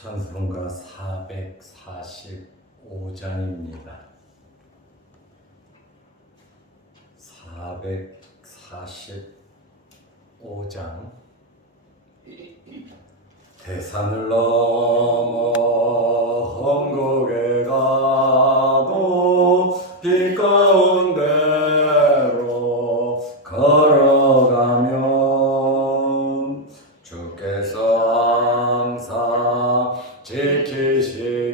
찬송가 445장입니다. 445장. 대산을 넘어 험곡에 가도 길 가운데로 걸어가면 주께서 항상 지키시기로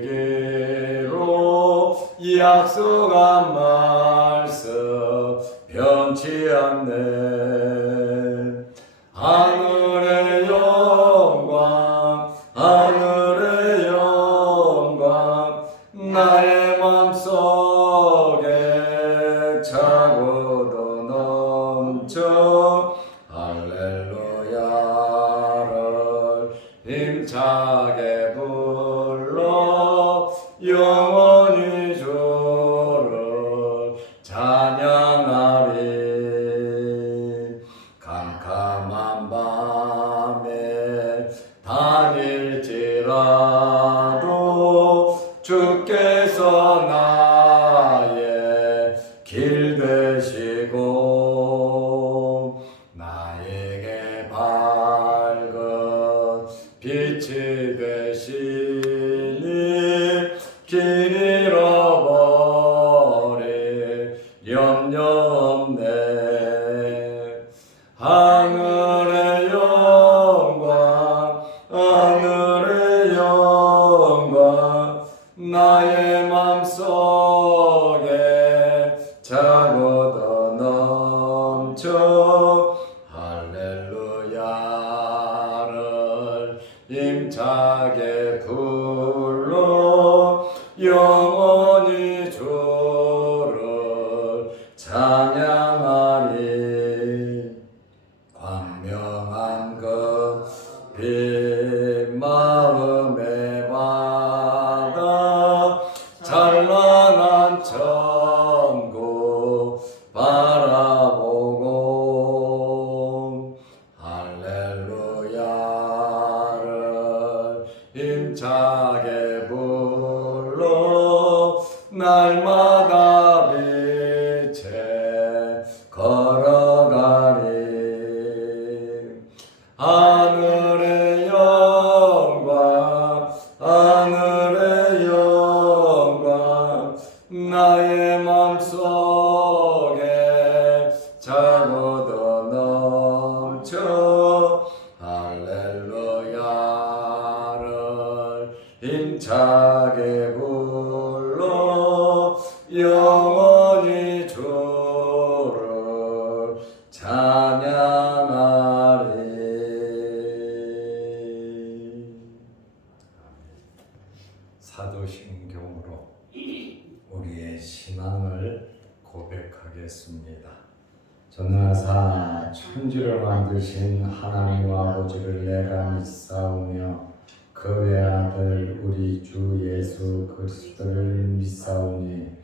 약속한 말씀 변치 않네. 하늘의 영광 하늘의 영광 나의 맘속에 차고도 넘쳐 할렐루야를 힘차게 불러 영원히 주를 찬양하리. 캄캄한 밤에 다닐지라도 주께서 나의 길 되시고 나에게 밝은 빛이 되시니 길 잃어버릴 염려 없네. 하늘의 영광 하늘의 영광 나의 맘속에 차고도 넘쳐 할렐루야를 힘차게 불러 영원히 주를 찬양하리. 광명한 그 빛 마음의 바다 찬란한 천국 바라보고 할렐루야를 힘차게 불러 날마다 빛에 걸어가리. 하늘의 영광 하늘의 영광 나의 맘속에 차고도 넘쳐 할렐루야를 힘차게 불러 영원히 주를 찬양하리. 사도신경으로 우리의 신앙을 고백하겠습니다. 전능하사 천지를 만드신 하나님 아버지를 내가 믿사오며 그 외아들 우리 주 예수 그리스도를 믿사오니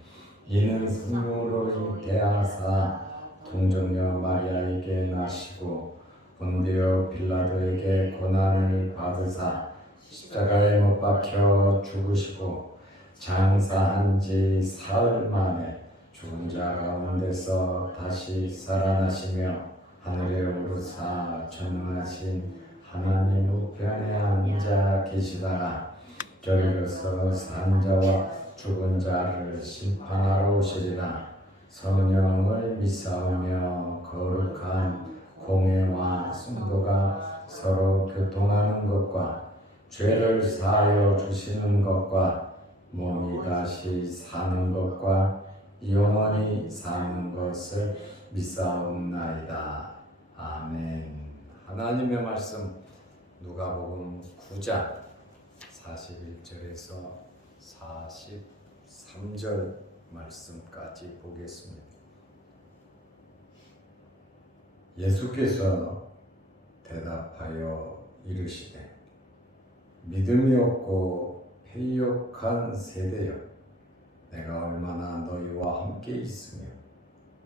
이는 성령으로 대하사 동정녀 마리아에게 나시고 본디오 빌라도에게 고난을 받으사 십자가에 못 박혀 죽으시고 장사한 지 사흘 만에 죽은 자 가운데서 다시 살아나시며 하늘에 오르사 전능하신 하나님 우편에 앉아 계시다가 저리로서 산 자와 죽은 자를 심판하러 오시리라. 성령을 믿사오며 거룩한 공회와 순도가 서로 교통하는 것과 죄를 사하여 주시는 것과 몸이 다시 사는 것과 영원히 사는 것을 믿사옵나이다. 아멘. 하나님의 말씀 누가복음 9장 41절에서 43절 말씀까지 보겠습니다. 예수께서 대답하여 이르시되 믿음이 없고 패역한 세대여, 내가 얼마나 너희와 함께 있으며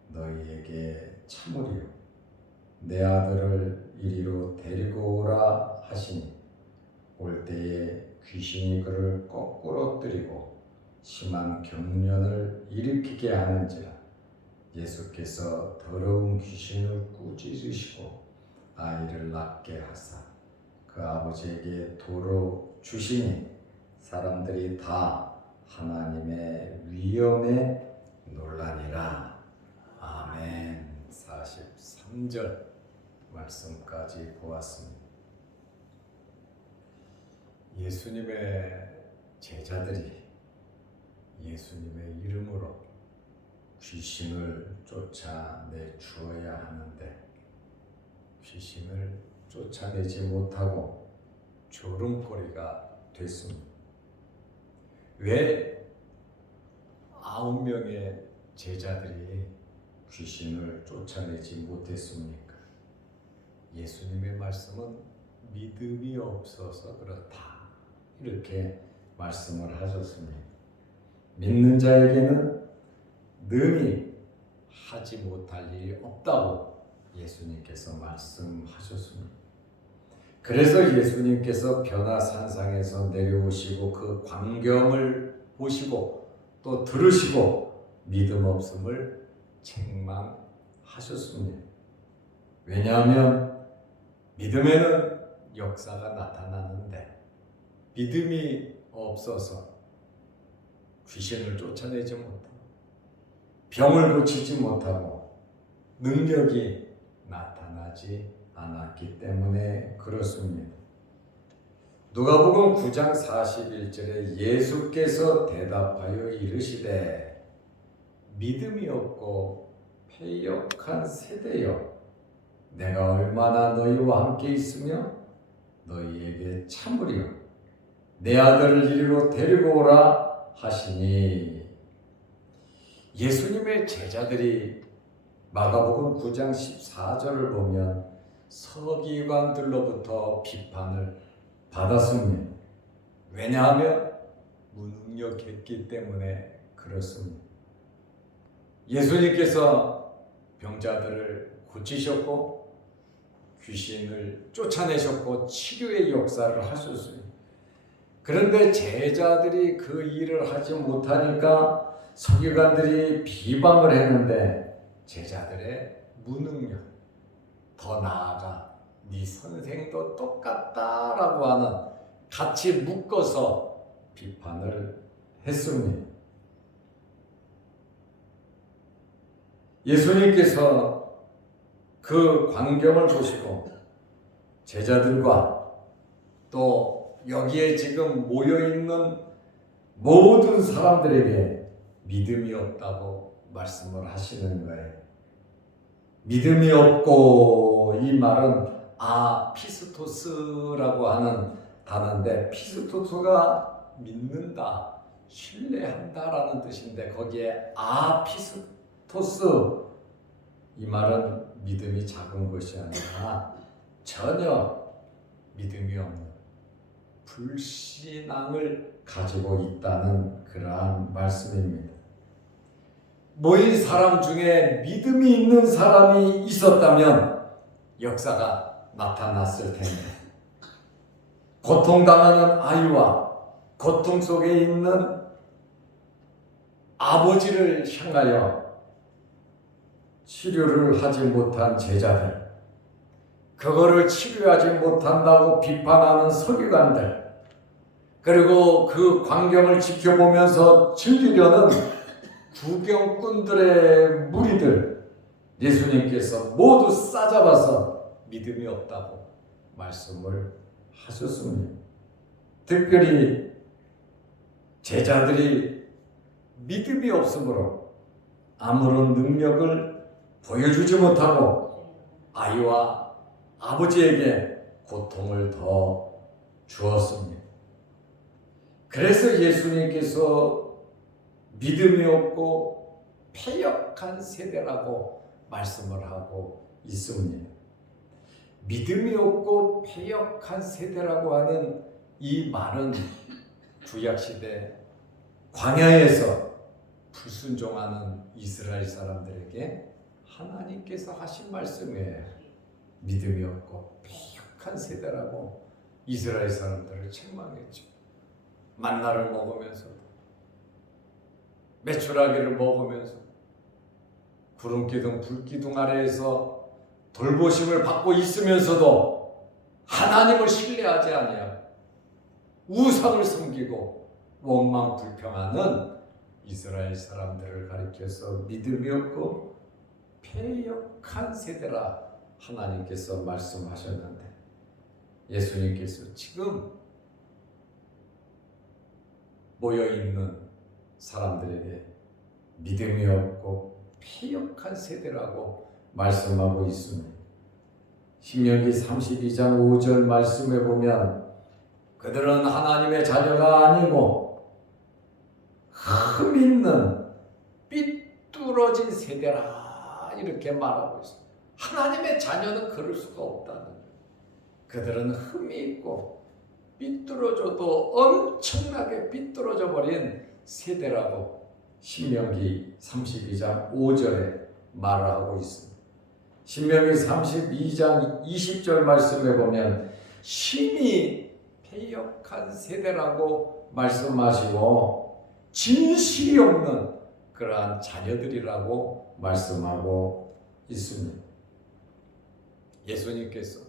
너희에게 참으리요. 내 아들을 이리로 데리고 오라 하시니 올 때에 귀신이 그를 거꾸로 뜨리고 심한 경련을 일으키게 하는지라. 예수께서 더러운 귀신을 꾸짖으시고 아이를 낳게 하사 그 아버지에게 도로 주시니 사람들이 다 하나님의 위엄에 놀라니라. 아멘. 43절 말씀까지 보았습니다. 예수님의 제자들이 예수님의 이름으로 귀신을 쫓아내 주어야 하는데 귀신을 쫓아내지 못하고 조름거리가 됐습니다. 왜 9명의 제자들이 귀신을 쫓아내지 못했습니까? 예수님의 말씀은 믿음이 없어서 그렇다, 이렇게 말씀을 하셨습니다. 믿는 자에게는 능히 하지 못할 일이 없다고 예수님께서 말씀하셨습니다. 그래서 예수님께서 변화산상에서 내려오시고 그 광경을 보시고 또 들으시고 믿음 없음을 책망하셨습니다. 왜냐하면 믿음에는 역사가 나타나는데 믿음이 없어서 귀신을 쫓아내지 못하고 병을 고치지 못하고 능력이 나타나지 않았기 때문에 그렇습니다. 누가복음 9장 41절에 예수께서 대답하여 이르시되 믿음이 없고 패역한 세대여, 내가 얼마나 너희와 함께 있으며 너희에게 참으리요, 내 아들을 이리로 데리고 오라 하시니. 예수님의 제자들이 마가복음 9장 14절을 보면 서기관들로부터 비판을 받았습니다. 왜냐하면 무능력했기 때문에 그렇습니다. 예수님께서 병자들을 고치셨고 귀신을 쫓아내셨고 치료의 역사를 하셨습니다. 그런데 제자들이 그 일을 하지 못하니까 서기관들이 비방을 했는데 제자들의 무능력, 더 나아가 네 선생도 똑같다라고 하는, 같이 묶어서 비판을 했습니다. 예수님께서 그 광경을 보시고 제자들과 또 여기에 지금 모여있는 모든 사람들에게 믿음이 없다고 말씀을 하시는 거예요. 믿음이 없고, 이 말은 피스토스라고 하는 단어인데, 피스토스가 믿는다, 신뢰한다라는 뜻인데 거기에 피스토스, 이 말은 믿음이 작은 것이 아니라 전혀 믿음이 없는 불신앙을 가지고 있다는 그러한 말씀입니다. 모인 사람 중에 믿음이 있는 사람이 있었다면 역사가 나타났을 텐데, 고통당하는 아이와 고통 속에 있는 아버지를 향하여 치료를 하지 못한 제자들, 그거를 치료하지 못한다고 비판하는 서기관들, 그리고 그 광경을 지켜보면서 즐기려는 구경꾼들의 무리들, 예수님께서 모두 싸잡아서 믿음이 없다고 말씀을 하셨습니다. 특별히 제자들이 믿음이 없으므로 아무런 능력을 보여주지 못하고 아이와 아버지에게 고통을 더 주었습니다. 그래서 예수님께서 믿음이 없고 패역한 세대라고 말씀을 하고 있습니다. 믿음이 없고 패역한 세대라고 하는 이 말은 구약시대 광야에서 불순종하는 이스라엘 사람들에게 하나님께서 하신 말씀이에요. 믿음이 없고 패역한 세대라고 이스라엘 사람들을 책망했죠. 만나를 먹으면서도, 메추라기를 먹으면서, 구름기둥 불기둥 아래에서 돌보심을 받고 있으면서도 하나님을 신뢰하지 아니하고 우상을 섬기고 원망 불평하는 이스라엘 사람들을 가리켜서 믿음이 없고 패역한 세대라 하나님께서 말씀하셨는데, 예수님께서 지금 모여있는 사람들에게 믿음이 없고 패역한 세대라고 말씀하고 있습니다. 신명기 32장 5절 말씀에 보면 그들은 하나님의 자녀가 아니고 흠 있는 삐뚤어진 세대라 이렇게 말하고 있습니다. 하나님의 자녀는 그럴 수가 없다는 거예요. 그들은 흠이 있고 삐뚤어져도 엄청나게 삐뚤어져 버린 세대라고 신명기 32장 5절에 말을 하고 있습니다. 신명기 32장 20절 말씀에 보면 심히 패역한 세대라고 말씀하시고 진실이 없는 그러한 자녀들이라고 말씀하고 있습니다. 예수님께서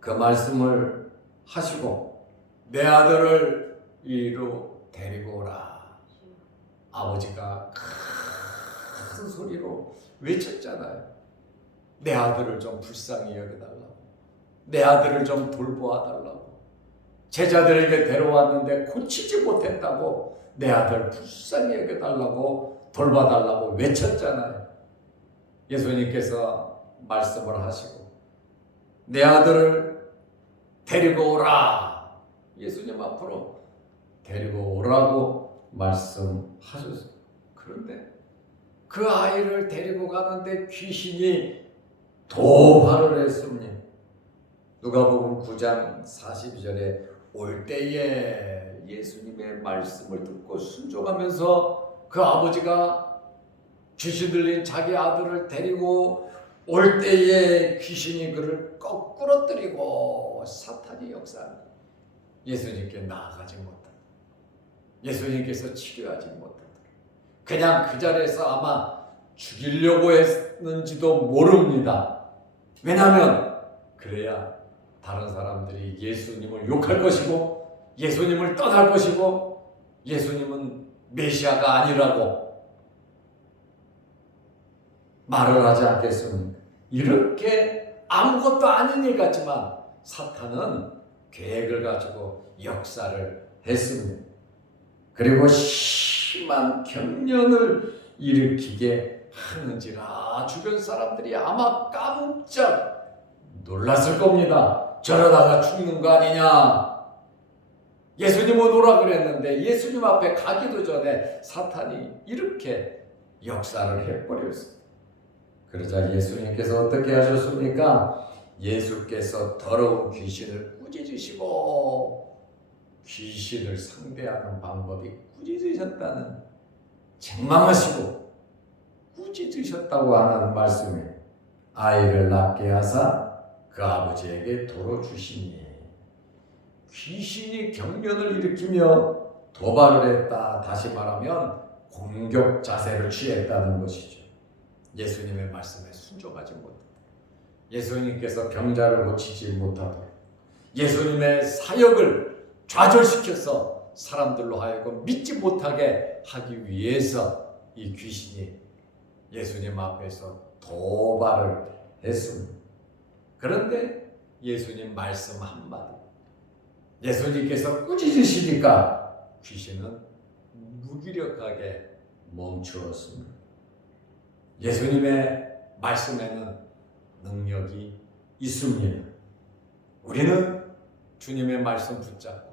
그 말씀을 하시고 내 아들을 이리로 데리고 오라, 아버지가 큰 소리로 외쳤잖아요. 내 아들을 좀 불쌍히 여겨달라고, 내 아들을 좀 돌보아달라고, 제자들에게 데려왔는데 고치지 못했다고 내 아들 불쌍히 여겨달라고 돌봐달라고 외쳤잖아요. 예수님께서 말씀을 하시고 내 아들을 데리고 오라, 예수님 앞으로 데리고 오라고 말씀하셨어요. 그런데 그 아이를 데리고 가는데 귀신이 도발을 했습니다. 누가복음 9장 42절에 올 때에 예수님의 말씀을 듣고 순종하면서 그 아버지가 귀신 들린 자기 아들을 데리고 올 때에 귀신이 그를 거꾸로 때리고 사탄이 역사합니다. 예수님께 나아가지 못한다. 예수님께서 치료하지 못한다. 그냥 그 자리에서 아마 죽이려고 했는지도 모릅니다. 왜냐하면 그래야 다른 사람들이 예수님을 욕할 것이고 예수님을 떠날 것이고 예수님은 메시아가 아니라고 말을 하지 않겠습니까? 이렇게 아무것도 아닌 일 같지만 사탄은 계획을 가지고 역사를 했습니다. 그리고 심한 경련을 일으키게 하는지라 주변 사람들이 아마 깜짝 놀랐을 겁니다. 저러다가 죽는 거 아니냐. 예수님은 오라 그랬는데 예수님 앞에 가기도 전에 사탄이 이렇게 역사를 해버렸습니다. 그러자 예수님께서 어떻게 하셨습니까? 예수께서 더러운 귀신을 꾸짖으시고 귀신을 상대하는 방법이 꾸짖으셨다는, 책망하시고 꾸짖으셨다고 하는 말씀이에요. 아이를 낳게 하사 그 아버지에게 도로 주시니, 귀신이 경련을 일으키며 도발을 했다. 다시 말하면 공격 자세를 취했다는 것이죠. 예수님의 말씀에 순종하지 못했다. 예수님께서 병자를 고치지 못하도록 예수님의 사역을 좌절시켜서 사람들로 하여금 믿지 못하게 하기 위해서 이 귀신이 예수님 앞에서 도발을 했습니다. 그런데 예수님 말씀 한마디, 예수님께서 꾸짖으시니까 귀신은 무기력하게 멈추었습니다. 예수님의 말씀에는 능력이 있습니다. 우리는 주님의 말씀 붙잡고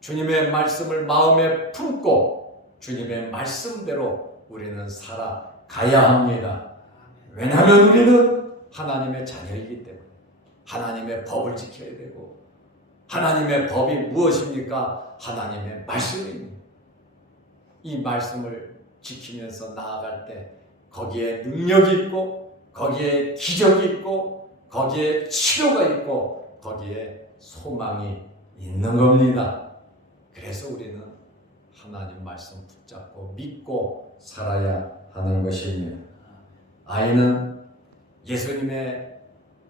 주님의 말씀을 마음에 품고 주님의 말씀대로 우리는 살아가야 합니다. 왜냐하면 우리는 하나님의 자녀이기 때문에 하나님의 법을 지켜야 되고, 하나님의 법이 무엇입니까? 하나님의 말씀입니다. 이 말씀을 지키면서 나아갈 때 거기에 능력이 있고 거기에 기적이 있고 거기에 치료가 있고 거기에 소망이 있는 겁니다. 그래서 우리는 하나님 말씀 붙잡고 믿고 살아야 하는 것입니다. 아이는 예수님의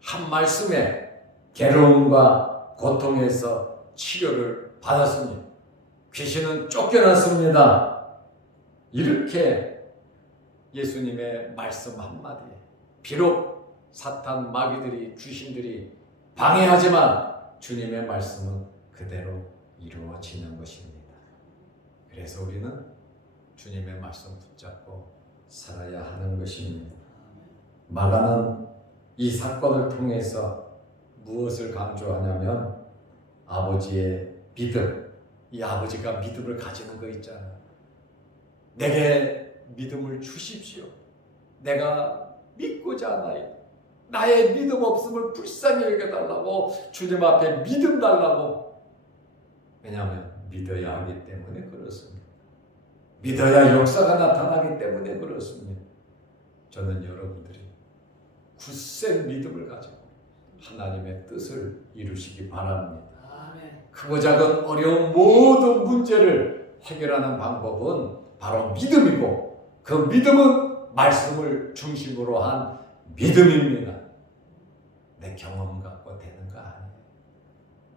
한 말씀에 괴로움과 고통에서 치료를 받았습니다. 귀신은 쫓겨났습니다. 이렇게 예수님의 말씀 한마디에 비록 사탄 마귀들이 귀신들이 방해하지만 주님의 말씀은 그대로 이루어지는 것입니다. 그래서 우리는 주님의 말씀 붙잡고 살아야 하는 것입니다. 마가는 이 사건을 통해서 무엇을 강조하냐면 아버지의 믿음, 이 아버지가 믿음을 가지는 거 있잖아요. 내게 믿음을 주십시오. 내가 믿고자 하나이다. 나의 믿음 없음을 불쌍히 여겨달라고 주님 앞에 믿음 달라고. 왜냐하면 믿어야 하기 때문에 그렇습니다. 믿어야 역사가 나타나기 때문에 그렇습니다. 저는 여러분들이 굳센 믿음을 가지고 하나님의 뜻을 이루시기 바랍니다. 크고 작은 어려운 모든 문제를 해결하는 방법은 바로 믿음이고 그 믿음은 말씀을 중심으로 한 믿음입니다. 내 경험 갖고 되는 거 아니에요.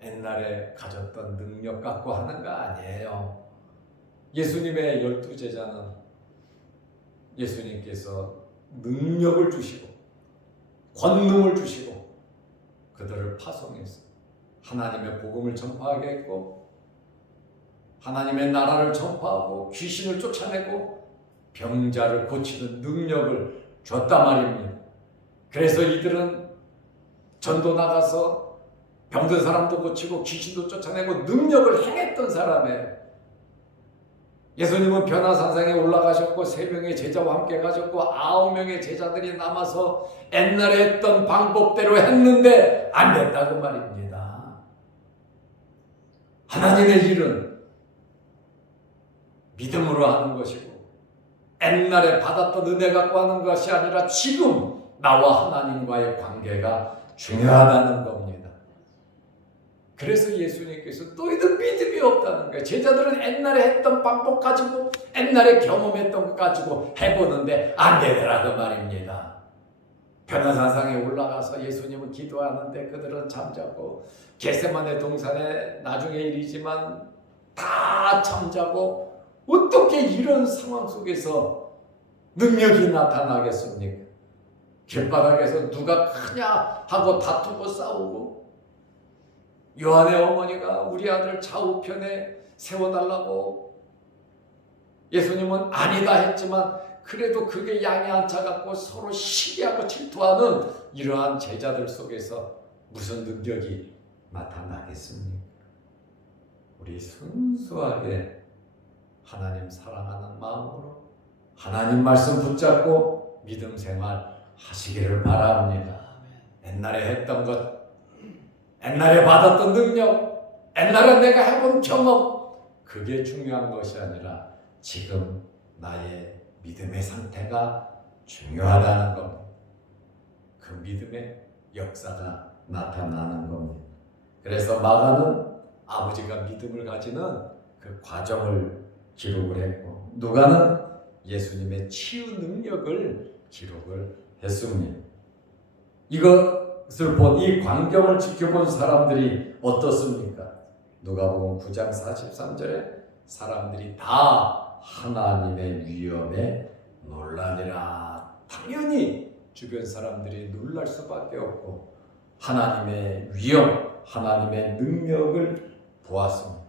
옛날에 가졌던 능력 갖고 하는 거 아니에요. 예수님의 12제자는 예수님께서 능력을 주시고 권능을 주시고 그들을 파송해서 하나님의 복음을 전파하게 했고 하나님의 나라를 전파하고 귀신을 쫓아내고 병자를 고치는 능력을 줬단 말입니다. 그래서 이들은 전도 나가서 병든 사람도 고치고 귀신도 쫓아내고 능력을 행했던 사람이에요. 예수님은 변화산상에 올라가셨고 3명의 제자와 함께 가셨고 9명의 제자들이 남아서 옛날에 했던 방법대로 했는데 안 됐다고 말입니다. 하나님의 일은 믿음으로 하는 것이고 옛날에 받았던 은혜 갖고 하는 것이 아니라 지금 나와 하나님과의 관계가 중요하다는 겁니다. 그래서 예수님께서 너희들 믿음이 없다는 거예요. 제자들은 옛날에 했던 방법 가지고 옛날에 경험했던 것 가지고 해보는데 안 되더라고 말입니다. 변화산상에 올라가서 예수님은 기도하는데 그들은 잠자고 겟세마네 동산에 나중에 일이지만 다 잠자고 어떻게 이런 상황 속에서 능력이 나타나겠습니까? 길바닥에서 누가 크냐 하고 다투고 싸우고 요한의 어머니가 우리 아들 좌우편에 세워달라고 예수님은 아니다 했지만 그래도 그게 양이 안 차갖고 서로 시기하고 질투하는 이러한 제자들 속에서 무슨 능력이 나타나겠습니까? 우리 순수하게 하나님 사랑하는 마음으로 하나님 말씀 붙잡고 믿음 생활 하시기를 바랍니다. 옛날에 했던 것, 옛날에 받았던 능력, 옛날에 내가 해본 경험, 그게 중요한 것이 아니라 지금 나의 믿음의 상태가 중요하다는 겁니다. 그 믿음의 역사가 나타나는 겁니다. 그래서 마가는 아버지가 믿음을 가지는 그 과정을 기록을 했고 누가는 예수님의 치유 능력을 기록을 했습니다. 이것을 본 이 광경을 지켜본 사람들이 어떻습니까? 누가복음 9장 43절에 사람들이 다 하나님의 위엄에 놀라니라. 당연히 주변 사람들이 놀랄 수밖에 없고 하나님의 위엄, 하나님의 능력을 보았습니다.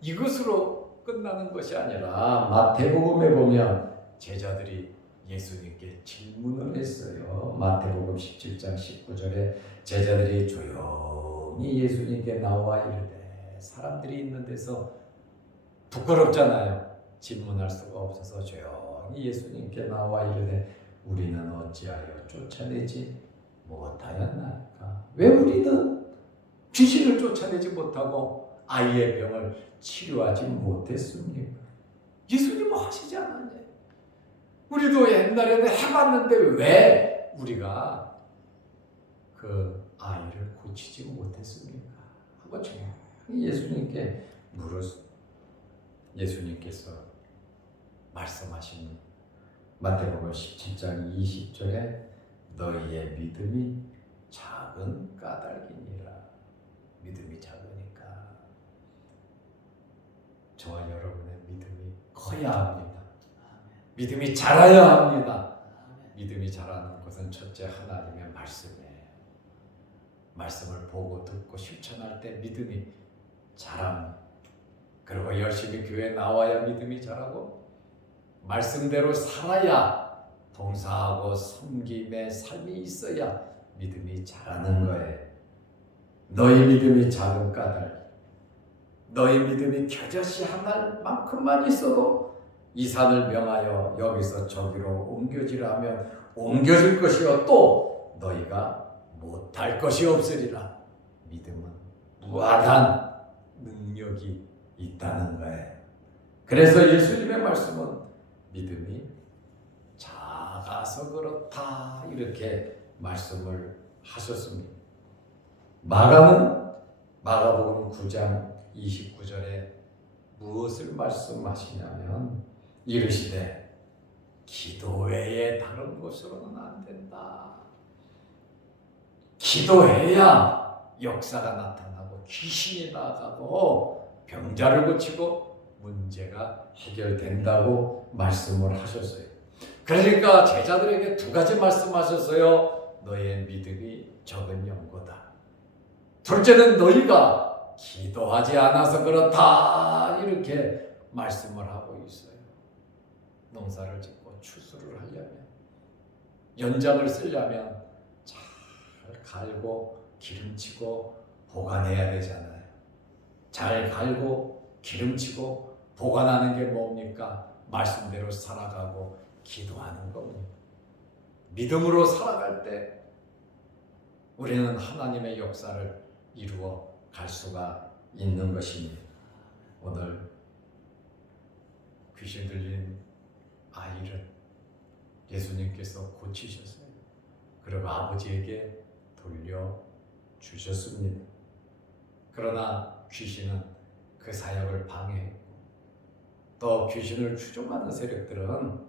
이것으로 끝나는 것이 아니라 마태복음에 보면 제자들이 예수님께 질문을 했어요. 마태복음 17장 19절에 제자들이 조용히 예수님께 나와 이르되 사람들이 있는 데서 부끄럽잖아요. 질문할 수가 없어서 조용히 예수님께 나와 이르되 우리는 어찌하여 쫓아내지 못하였나이까? 왜 우리는 귀신을 쫓아내지 못하고 아이의 병을 치료하지 못했습니까? 예수님은 하시지 않았냐? 우리도 옛날에는 해봤는데 왜 우리가 그 아이를 고치지 못했습니까? 한번 조용히 예수님께 무릇 예수님께서 말씀하신 마태복음 17장 20절에 너희의 믿음이 작은 까닭이니라. 믿음이 작으니까 저와 여러분의 믿음이 커야 합니다. 믿음이 자라야 합니다. 믿음이 자라는 것은 첫째 하나님의 말씀이에요. 말씀을 보고 듣고 실천할 때 믿음이 자랍니다. 그리고 열심히 교회에 나와야 믿음이 자라고 말씀대로 살아야 봉사하고 섬김의 삶이 있어야 믿음이 자라는 거예요. 너희 믿음이 작은 까닭, 너희 믿음이 겨자씨 한 알만큼만 있어도 이 산을 명하여 여기서 저기로 옮겨지라 하면 옮겨질 것이요 또 너희가 못할 것이 없으리라. 믿음은 무한한 능력이 있다는 거예요. 그래서 예수님의 말씀은 믿음이 작아서 그렇다 이렇게 말씀을 하셨습니다. 마가는 마가복음 9장 29절에 무엇을 말씀하시냐면 이르시되 기도 외에 다른 것으로는 안 된다. 기도해야 역사가 나타나고 귀신이 나가고 병자를 고치고 문제가 해결된다고 말씀을 하셨어요. 그러니까 제자들에게 두 가지 말씀하셨어요. 너의 믿음이 적은 연고다. 둘째는 너희가 기도하지 않아서 그렇다. 이렇게 말씀을 하고 있어요. 농사를 짓고 추수를 하려면 연장을 쓰려면 잘 갈고 기름치고 보관해야 되잖아요. 잘 갈고 기름치고 보관하는 게 뭡니까? 말씀대로 살아가고 기도하는 겁니다. 믿음으로 살아갈 때 우리는 하나님의 역사를 이루어 갈 수가 있는 것입니다. 오늘 귀신 들린 아이를 예수님께서 고치셨어요. 그리고 아버지에게 돌려주셨습니다. 그러나 귀신은 그 사역을 방해했고 또 귀신을 추종하는 세력들은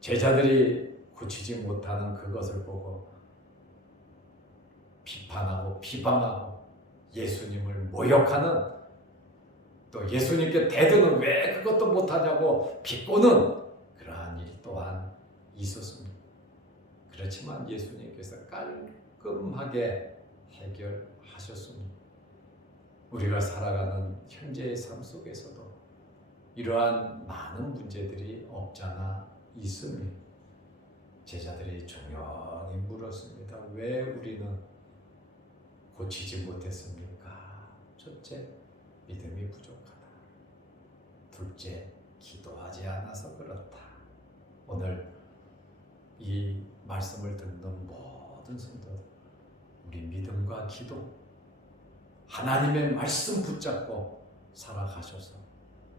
제자들이 고치지 못하는 그것을 보고 비판하고 비방하고 예수님을 모욕하는 또 예수님께 대드는 왜 그것도 못하냐고 비꼬는 그러한 일이 또한 있었습니다. 그렇지만 예수님께서 깔끔하게 해결하셨습니다. 우리가 살아가는 현재의 삶 속에서도 이러한 많은 문제들이 없잖아 있습니다. 제자들이 조용히 물었습니다. 왜 우리는 고치지 못했습니까? 첫째, 믿음이 부족하다. 둘째, 기도하지 않아서 그렇다. 오늘 이 말씀을 듣는 모든 성도들, 우리 믿음과 기도, 하나님의 말씀 붙잡고 살아가셔서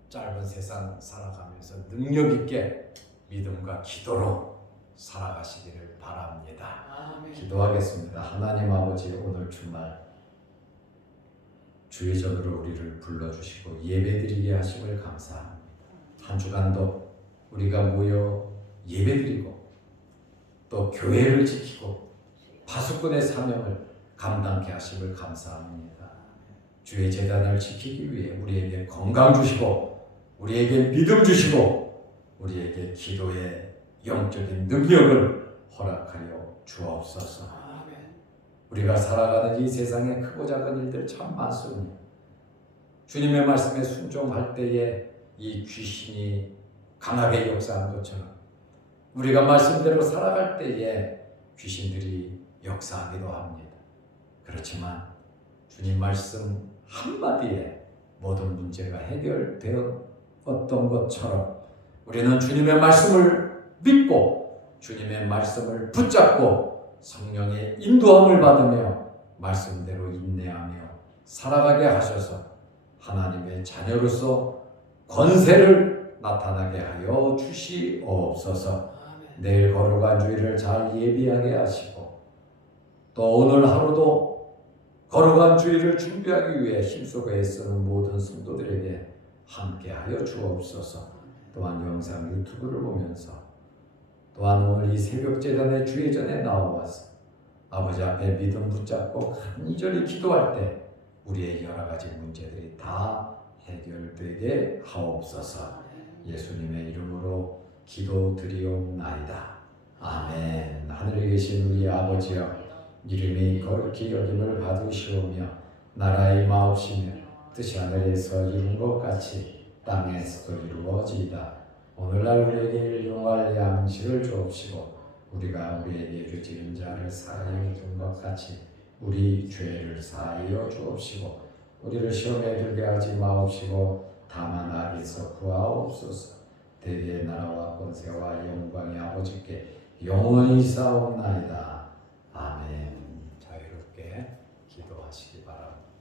짧은 세상 살아가면서 능력 있게 믿음과 기도로 살아가시기를 바랍니다. 아멘. 기도하겠습니다. 하나님 아버지, 오늘 주말 주의 전으로 우리를 불러주시고 예배드리게 하심을 감사합니다. 한 주간도 우리가 모여 예배드리고 또 교회를 지키고 파수꾼의 사명을 감당케 하심을 감사합니다. 주의 재단을 지키기 위해 우리에게 건강 주시고 우리에게 믿음 주시고 우리에게 기도의 영적인 능력을 허락하여 주옵소서. 우리가 살아가는 이 세상에 크고 작은 일들 참 많습니다. 주님의 말씀에 순종할 때에 이 귀신이 강하게 역사한 것처럼 우리가 말씀대로 살아갈 때에 귀신들이 역사하기도 합니다. 그렇지만 주님 말씀 한마디에 모든 문제가 해결되었던 것처럼 우리는 주님의 말씀을 믿고 주님의 말씀을 붙잡고 성령의 인도함을 받으며 말씀대로 인내하며 살아가게 하셔서 하나님의 자녀로서 권세를 나타나게 하여 주시옵소서. 내일 거룩한 주일을 잘 예비하게 하시고 또 오늘 하루도 거룩한 주일을 준비하기 위해 힘쓰고 애쓰는 모든 성도들에게 함께하여 주옵소서. 또한 영상 유튜브를 보면서 또한 오늘 이 새벽 제단의 주의 전에 나와서 아버지 앞에 믿음 붙잡고 간절히 기도할 때 우리의 여러 가지 문제들이 다 해결되게 하옵소서. 예수님의 이름으로 기도드리옵나이다. 아멘. 하늘에 계신 우리 아버지여, 이름이 거룩히 여김을 받으시오며 나라의 마옵시며 뜻이 하늘에서 이룬 것 같이 땅에서도 이루어지이다. 오늘날 우리에게 일용할 양식을 주옵시고 우리가 우리에게 죄지은 자를 사하여 준 것 같이 우리 죄를 사하여 주옵시고 우리를 시험에 들게 하지 마옵시고 다만 악에서 구하옵소서. 대대의 나라와 권세와 영광이 아버지께 영원히 있사옵나이다. 아멘. 자유롭게 기도하시기 바랍니다.